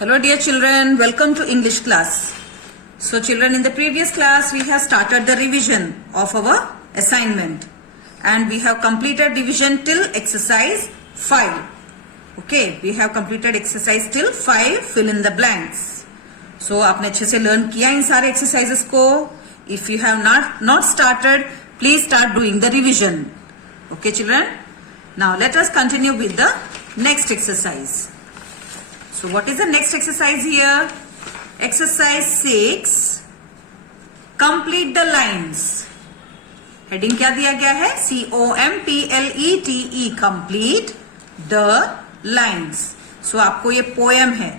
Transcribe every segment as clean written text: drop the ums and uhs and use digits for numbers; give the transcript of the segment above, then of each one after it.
Hello dear children, welcome to English class. So children, in the previous class we have started the revision of our assignment and we have completed revision till exercise 5. Okay, we have completed exercise till 5, fill in the blanks. So आपने अच्छे से learn किया इन सारे exercises को. If you have not started, please start doing the revision. Okay children, now let us continue with the next exercise. So what is the next exercise here? Exercise 6. Complete the lines. Heading क्या दिया गया है? COMPLETE. Complete the lines. So आपको ये poem है.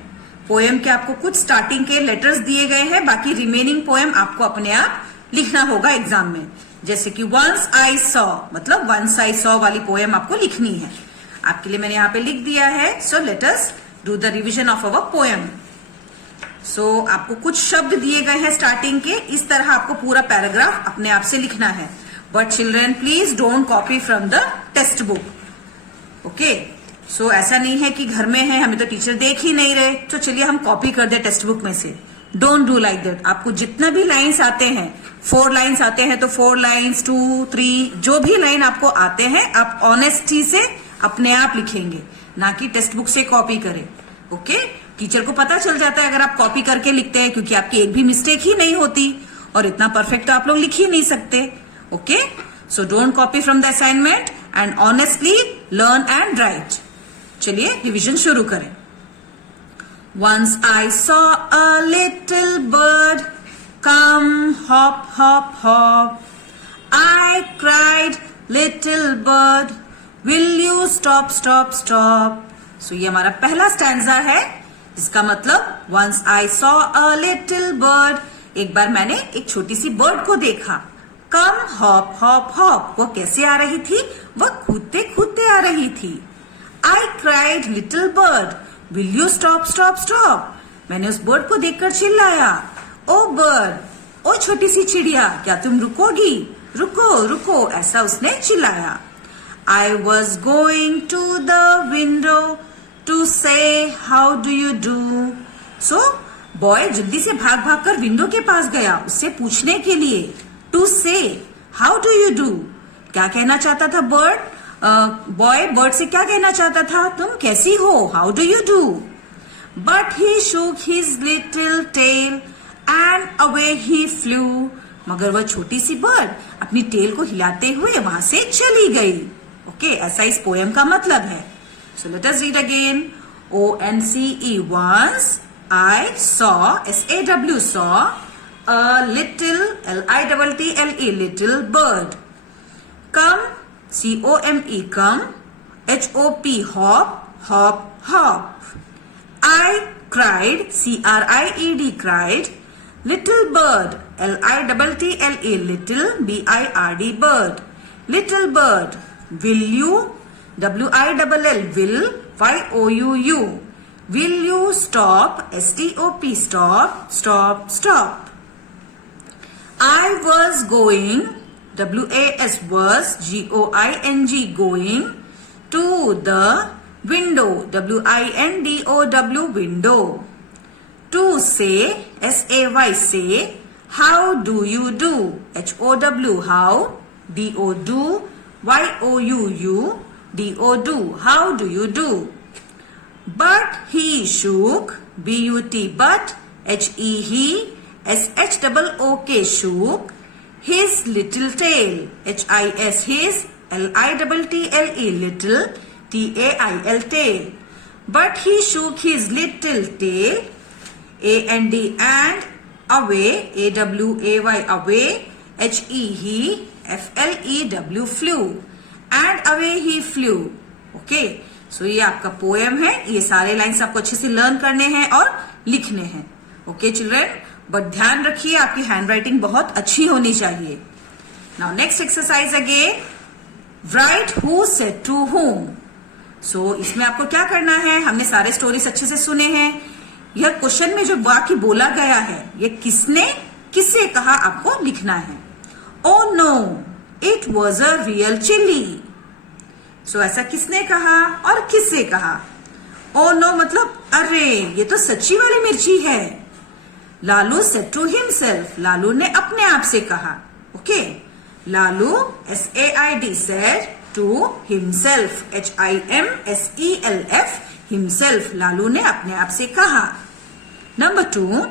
Poem के आपको कुछ स्टार्टिंग के लेटर्स दिए गए हैं, बाकी रिमेनिंग पोएम आपको अपने आप लिखना होगा एग्जाम में. जैसे कि once I saw, मतलब once I saw वाली पोएम आपको लिखनी है. आपके लिए मैंने यहाँ पे लिख दिया है. So let us do the revision of our poem. So आपको कुछ शब्द दिए गए हैं स्टार्टिंग के, इस तरह आपको पूरा पैराग्राफ अपने आप से लिखना है. But children please don't copy from the textbook. Okay, so ऐसा नहीं है कि घर में है, हमें तो टीचर देख ही नहीं रहे, तो चलिए हम कॉपी कर दे टेक्स्ट बुक में से. Don't do like that. आपको जितना भी लाइन्स आते हैं, 4 लाइन्स आते हैं तो 4 लाइन्स, 2, 3, जो भी लाइन आपको आते हैं आप ऑनेस्टी से अपने आप लिखेंगे, ना कि टेक्स्ट बुक से कॉपी करें. ओके, टीचर को पता चल जाता है अगर आप कॉपी करके लिखते हैं, क्योंकि आपकी एक भी मिस्टेक ही नहीं होती और इतना परफेक्ट तो आप लोग लिख ही नहीं सकते. Okay, so don't copy from the assignment and honestly learn and right. चलिए रिवीजन शुरू करें. Once I saw a little bird come hop hop hop. I cried, little bird, will you stop stop stop. So ये हमारा पहला stanza है, जिसका मतलब once I saw a little bird. एक बार मैंने एक छोटी सी बर्ड को देखा. Come hop hop hop. वो कैसे आ रही थी? वह कूदते कूदते आ रही थी. I cried, little bird, will you stop stop stop. मैंने उस बर्ड को देखकर चिल्लाया, ओ बर्ड, ओ छोटी सी चिड़िया, क्या तुम रुकोगी? रुको रुको, ऐसा उसने चिल्लाया. I was going to the window to say how do you do. So boy जल्दी से भाग भाग कर विंडो के पास गया, उससे पूछने के लिए. टू से हाउ डू यू डू. क्या कहना चाहता था बर्ड? बॉय बर्ड से क्या कहना चाहता था? तुम कैसी हो? How do you do. But he shook his little tail and away he flew. मगर वह छोटी सी बर्ड अपनी टेल को हिलाते हुए वहां से चली गई. ओके, ऐसा इस पोएम का मतलब है. So let us read again. ONCE. Once I saw, SAW, saw a little, LITTLE, little bird. Come, COME, come. HOP, hop, hop, hop. I cried, CRIED, cried. Little bird, LITTLE, little, BIRD, bird. Little bird, will you, WILL, will, YOUU. Will you stop, STOP, stop, stop, stop. I was going, WAS, was, GOING, going, to the window, WINDOW, window. To say, SAY, say, how do you do, HOW, how, DO, do, YOUU, DO, do, how do you do. But he shook, BUT, but, HE, he, SHOOK, shook, his little tail, HIS, his, LITTLE, little, TAIL, tail. But he shook his little tail, AND, and, away, AWAY, away, HE, he, FLEW, flew, and away he flew. Okay, so ये आपका poem है. ये सारे lines आपको अच्छे से learn करने हैं और लिखने हैं. ओके चिल्ड्रन, बट ध्यान रखिए आपकी हैंड राइटिंग बहुत अच्छी होनी चाहिए. Now next exercise again. Right who said to whom. So इसमें आपको क्या करना है? हमने सारे स्टोरीज अच्छे से सुने हैं. यह क्वेश्चन में जो वाक्य बोला गया है, ये किसने किससे कहा आपको लिखना है. Oh no, it was a real chilli. So ऐसा किसने कहा और किससे कहा? ओ नो मतलब अरे ये तो सच्ची वाली मिर्ची है। Lalu said to himself, Lalu ने अपने आप से कहा। Okay, Lalu SAID said to himself, HIMSELF himself, Lalu ने अपने आप से कहा। Number 2,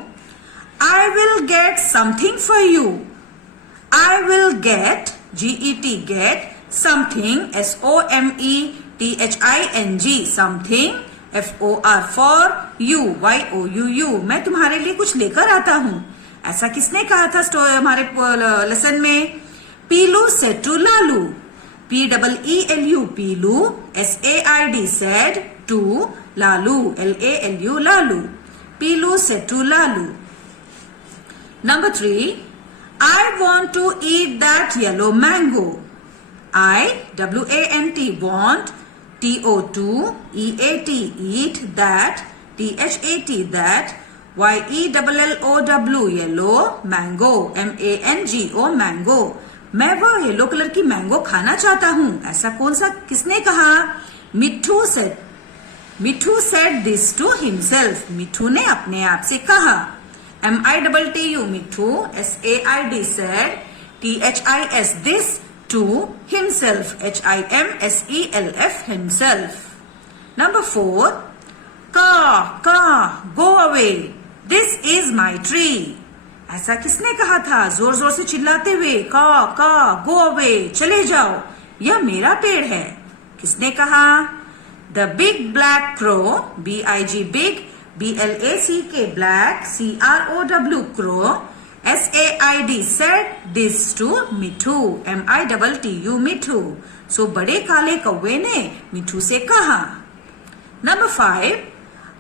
I will get something for you. I will get, GET get, something SOMETHING something, FOR for you, YOUU, मैं तुम्हारे लिए कुछ लेकर आता हूं। ऐसा किसने कहा था हमारे लेसन में? Peelu said to Lalu, PEELU Peelu, SAID said to Lalu, LALU Lalu, Peelu said to Lalu. Number 3, I want to eat that yellow mango. I, WANT, want, TO2, eat, that, THAT, that, YELLOW, yellow, mango, MANGO, mango, मैं वो yellow colour की mango खाना चाहता हूं। ऐसा कौन सा किसने कहा? Mithu said this to himself, Mithu ने अपने आप से कहा। MITTU Mithu, SAID said, THIS this to himself, HIMSELF himself. Number 4, का go away, this is my tree. ऐसा किसने कहा था जोर जोर से चिल्लाते हुए? का गो अवे, चले जाओ, यह मेरा पेड़ है। किसने कहा? The big black crow, BIG big, BLACK black, CROW crow, SAID said this to Mithu, MITTU Mithu. So बड़े काले कौवे ने मिठू से कहा। Number 5,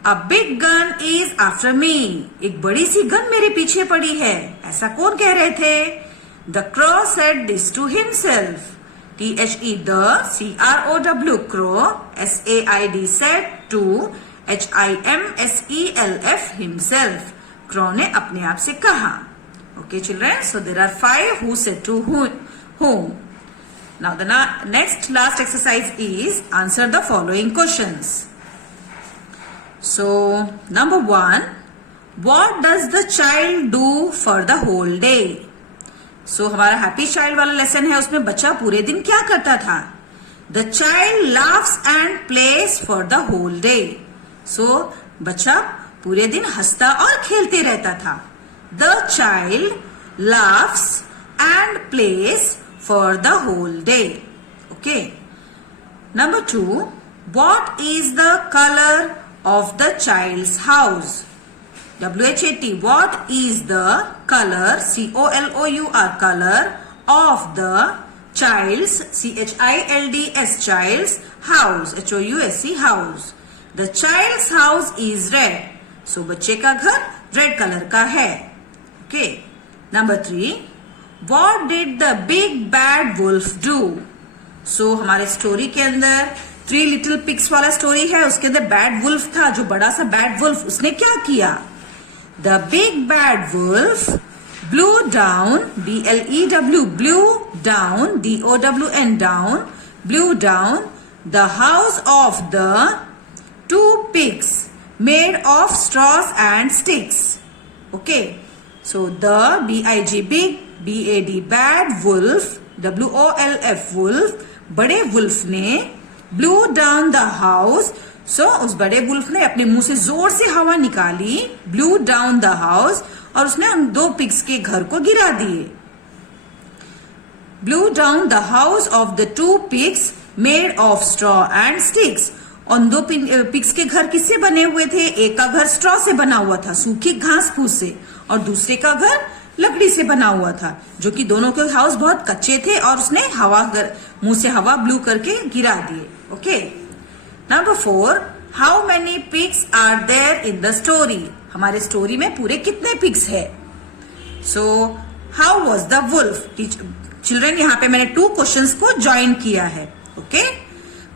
a big gun is after me, एक बड़ी सी गन मेरे पीछे पड़ी है। ऐसा कौन कह रहे थे? The crow said this to himself, THE the, CROW crow, SAID said to, HIMSELF himself, crow ने अपने आप से कहा। Okay children, so there are 5 who said to whom. Now the last exercise is answer the following questions. So number 1, what does the child do for the whole day? So हमारा happy child वाला lesson है, उसमें बच्चा पूरे दिन क्या करता था? The child laughs and plays for the whole day. So बच्चा पूरे दिन हंसता और खेलते रहता था। The child laughs and plays for the whole day. Okay. Number 2, what is the color of the child's house? WHAT, what is the color, COLOUR, color of the child's, CHILDS, child's house, HOUSE, house. The child's house is red. So बच्चे का घर red colour का है। Okay. Number 3, what did the big bad wolf do? So हमारे story के अंदर 3 little pigs वाला story है, उसके अंदर बैड वुल्फ था, जो बड़ा सा बैड वुल्फ, उसने क्या किया? The big bad wolf blew down, BLEW, blew down, DOWN, down, blew down the house of the 2 pigs made of straws and sticks. Okay. So the BIG big, BAD bad wolf, WOLF wolf, बड़े wolf ने blue down the house, सो उस बड़े wolf ने अपने मुंह से जोर से हवा निकाली, ब्लू डाउन द हाउस, और उसने उन 2 पिग्स के घर को गिरा दिए। Blue down the house of the 2 pigs made of straw and sticks. उन 2 पिग्स के घर किससे बने हुए थे? एक का घर स्ट्रॉ से बना हुआ था, सूखी घास फूस से, और दूसरे का घर लकड़ी से बना हुआ था, जो कि दोनों के हाउस बहुत कच्चे थे, और उसने मुंह से हवा ब्लू करके गिरा दिए। Okay. Number 4, how many pigs are there in the story? हमारे स्टोरी में पूरे कितने पिग्स है? So how was the wolf? Children, यहाँ पे मैंने 2 क्वेश्चंस को ज्वाइन किया है। ओके।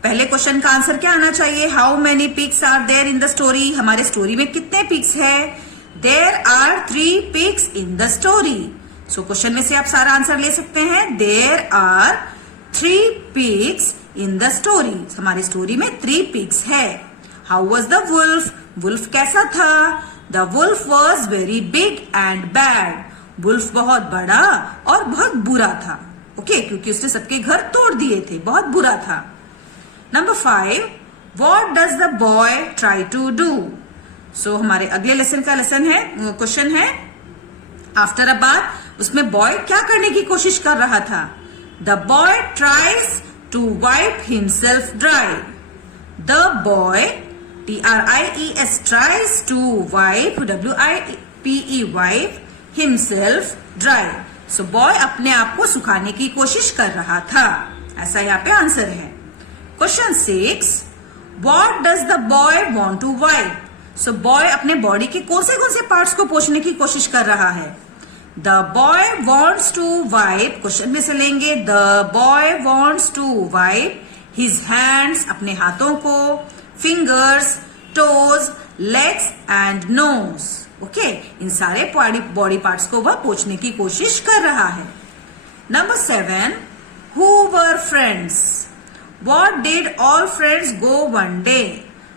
पहले क्वेश्चन का आंसर क्या आना चाहिए? How many pigs are there in the story? हमारे स्टोरी में कितने पिग्स है? There are 3 pigs in the story. So question में से आप सारा आंसर ले सकते हैं। There are 3 pigs in the story. हमारी स्टोरी में 3 पिग्स है। How was the wolf, wolf कैसा था? The wolf was very big and bad, wolf बहुत बड़ा और बहुत बुरा था। ओके, क्योंकि उसने सबके घर तोड़ दिए थे, बहुत बुरा था। Number 5, what does the boy try to do? So हमारे अगले लेसन का क्वेश्चन है आफ्टर अ बाथ, उसमें बॉय क्या करने की कोशिश कर रहा था? The boy tries to wipe himself dry, the boy TRIES tries to wipe WIPE wipe himself dry. So boy अपने आप को सुखाने की कोशिश कर रहा था, ऐसा यहाँ पे आंसर है। Question 6, What does the boy want to wipe? So boy अपने बॉडी के कौन से पार्ट्स को पोंछने की कोशिश कर रहा है? The boy wants to wipe, question में से लेंगे, The boy wants to wipe his hands, अपने हाथों को, fingers, toes, legs and nose. Okay, इन सारे बॉडी पार्ट्स को वह पोंछने की कोशिश कर रहा है। Number 7, Who were friends? What did all friends go one day?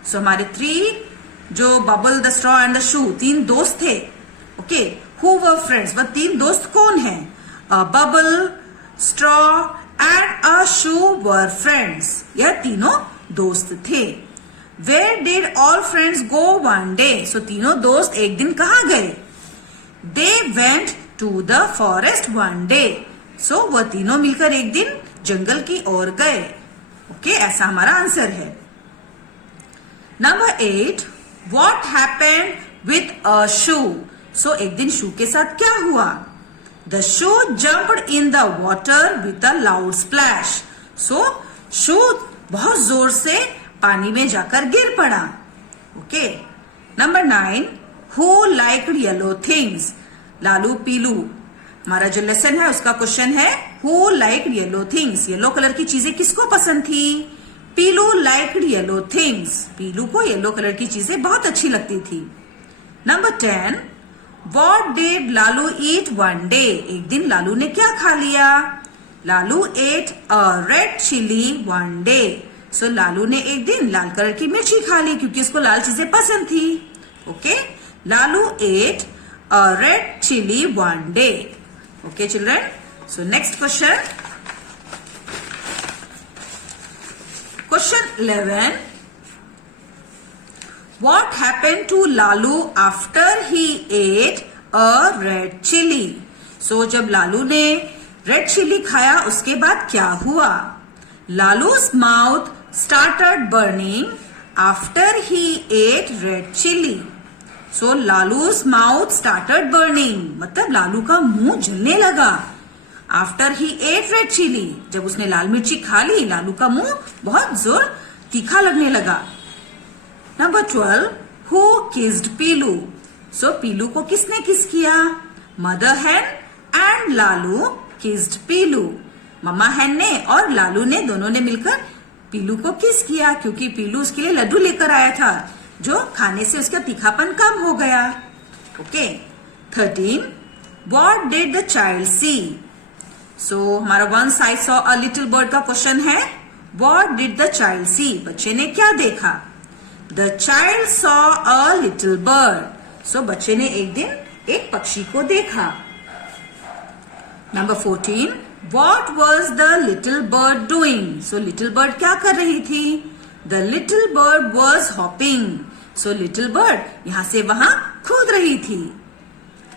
So हमारे 3 जो bubble, the straw and the shoe, 3 दोस्त थे। Okay, Who were friends? वह 3 दोस्त कौन है? A bubble, straw and a shoe were friends. यह तीनों दोस्त थे। Where did all friends go one day? So तीनों दोस्त एक दिन कहाँ गए? They went to the forest one day. So वह तीनों मिलकर एक दिन जंगल की ओर गए। ओके, ऐसा हमारा आंसर है। Number 8, What happened with a shoe? So एक दिन शू के साथ क्या हुआ? The shoe jumped in the water with a loud splash. So शू बहुत जोर से पानी में जाकर गिर पड़ा। Okay, number 9, Who liked yellow things? Lalu Pilu, हमारा जो लेसन है उसका क्वेश्चन है Who liked yellow things? Yellow colour की चीजें किसको पसंद थी? पीलू liked yellow things. पीलू को येलो कलर की चीजें बहुत अच्छी लगती थी। Number 10, What did Lalu eat one day? एक दिन लालू ने क्या खा लिया? Lalu ate a red chili one day. So Lalu ने एक दिन लाल कलर की मिर्ची खा ली क्योंकि उसको लाल चीजें पसंद थी। Okay, Lalu ate a red chili one day. Okay children, so next question 11, What happened to Lalu after he ate a red chili? So जब लालू ने रेड चिली खाया उसके बाद क्या हुआ? लालू's mouth started burning after he ate red chili. So लालू's mouth started burning, मतलब लालू का मुंह जलने लगा। After he ate red chili, जब उसने लाल मिर्ची खा ली लालू का मुंह बहुत जोर तीखा लगने लगा। Number 12, Who kissed Piloo? So पीलू को किसने किस किया? Mother Hahn and Lalu kissed पीलू। मम्मा हैन ने और लालू ने दोनों ने मिलकर पीलू को किस किया क्योंकि पीलू उसके लिए लड्डू लेकर आया था जो खाने से उसका तीखापन कम हो गया। Okay, 13, What did the child see? So हमारा once I saw a little bird का क्वेश्चन है What did the child see? बच्चे ने क्या देखा? The child saw a little bird. So बच्चे ने एक दिन एक पक्षी को देखा। Number 14, What was the little bird doing? So little bird क्या कर रही थी? The little bird was hopping. So little bird यहां से वहां कूद रही थी।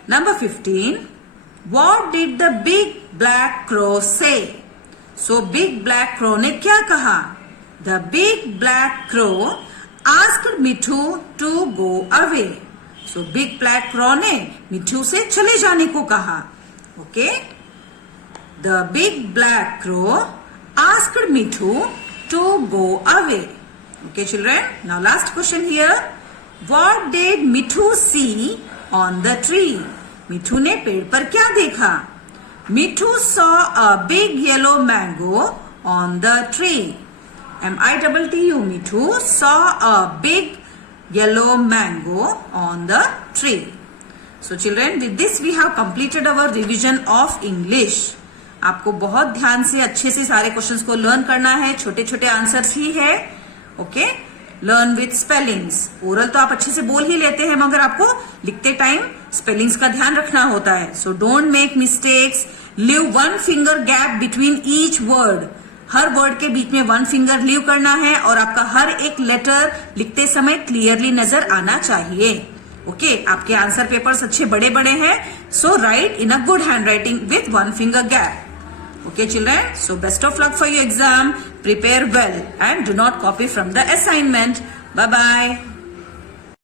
Number 15, What did the big black crow say? So big black crow ने क्या कहा? The big black crow asked Mithu to go away. So big black crow ने मिठू से चले जाने को कहा। Okay? The big black crow asked Mithu to go away. Okay children, now last question here. What did Mithu see on the tree? मिठू ने पेड़ पर क्या देखा? Mithu saw a big yellow mango on the tree. MITTU, Mithu saw a big yellow mango on the tree. So children, with this we have completed our revision of English. आपको बहुत ध्यान से अच्छे से सारे क्वेश्चंस को learn करना है, छोटे छोटे आंसर्स ही है। Okay, learn with spellings. Oral तो आप अच्छे से बोल ही लेते हैं, मगर आपको लिखते टाइम स्पेलिंग्स का ध्यान रखना होता है। So don't make mistakes, live 1 finger gap between each word. Her word के बीच में 1 फिंगर लीव करना है और आपका हर एक लेटर लिखते समय क्लियरली नजर आना चाहिए। ओके, आपके आंसर पेपर्स अच्छे बड़े बड़े हैं, so write in a good handwriting with 1 finger gap. Okay children, so best of luck for your exam. Prepare well and do not copy from the assignment. Bye bye.